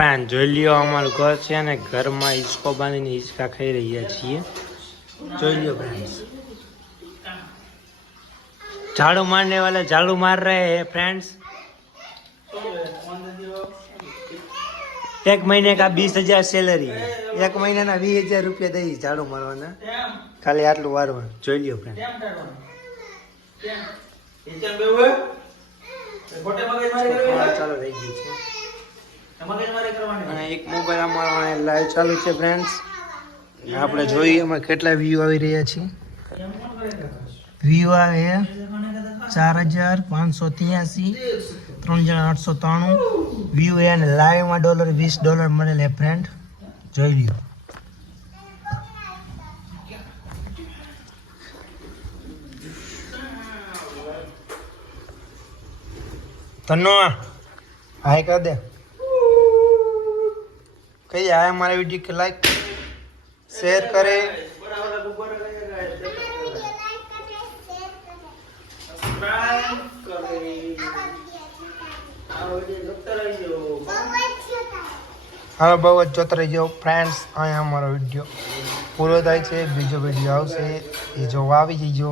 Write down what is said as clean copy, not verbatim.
જોઈ લ્યો અમારું ઘર છે અને ઘરમાં હિંચકો બાંધીને હિંચકા ખાઈ રહ્યા છીએ. જોઈ લ્યો ફ્રેન્ड्स, झाड़ू मारने वाले झाड़ू मार रहे हैं फ्रेंड्स. 1 महीने का 20,000 सैलरी है. 1 महीना ना 20,000 रुपया दई झाड़ू मारवाना. खाली आटलू वारवा. જોઈ લ્યો ફ્રેન્ડ. ચાલો રહી ગઈ છે અને એક મોબાઈલ અમારો લાઈવ ચાલુ છે ફ્રેન્ડ્સ. આપણે જોઈએ એમાં કેટલા વ્યૂ આવી રહ્યા છે. વ્યૂ આવે 4,583, 3,893 વ્યૂ એ અને લાઈવમાં $20 મળેલ ફ્રેન્ડ. જોઈ લ્યો. તનો હાય કર દે. કઈ આયા हमारे वीडियो के लाइक शेयर करे. હા બહુ જ જોતા રહીજો ફ્રેન્ડ્સ. અહીંયા અમારો વિડીયો પૂરો થાય છે. બીજો વિડીયો આવશે એ જોવા આવી જજો.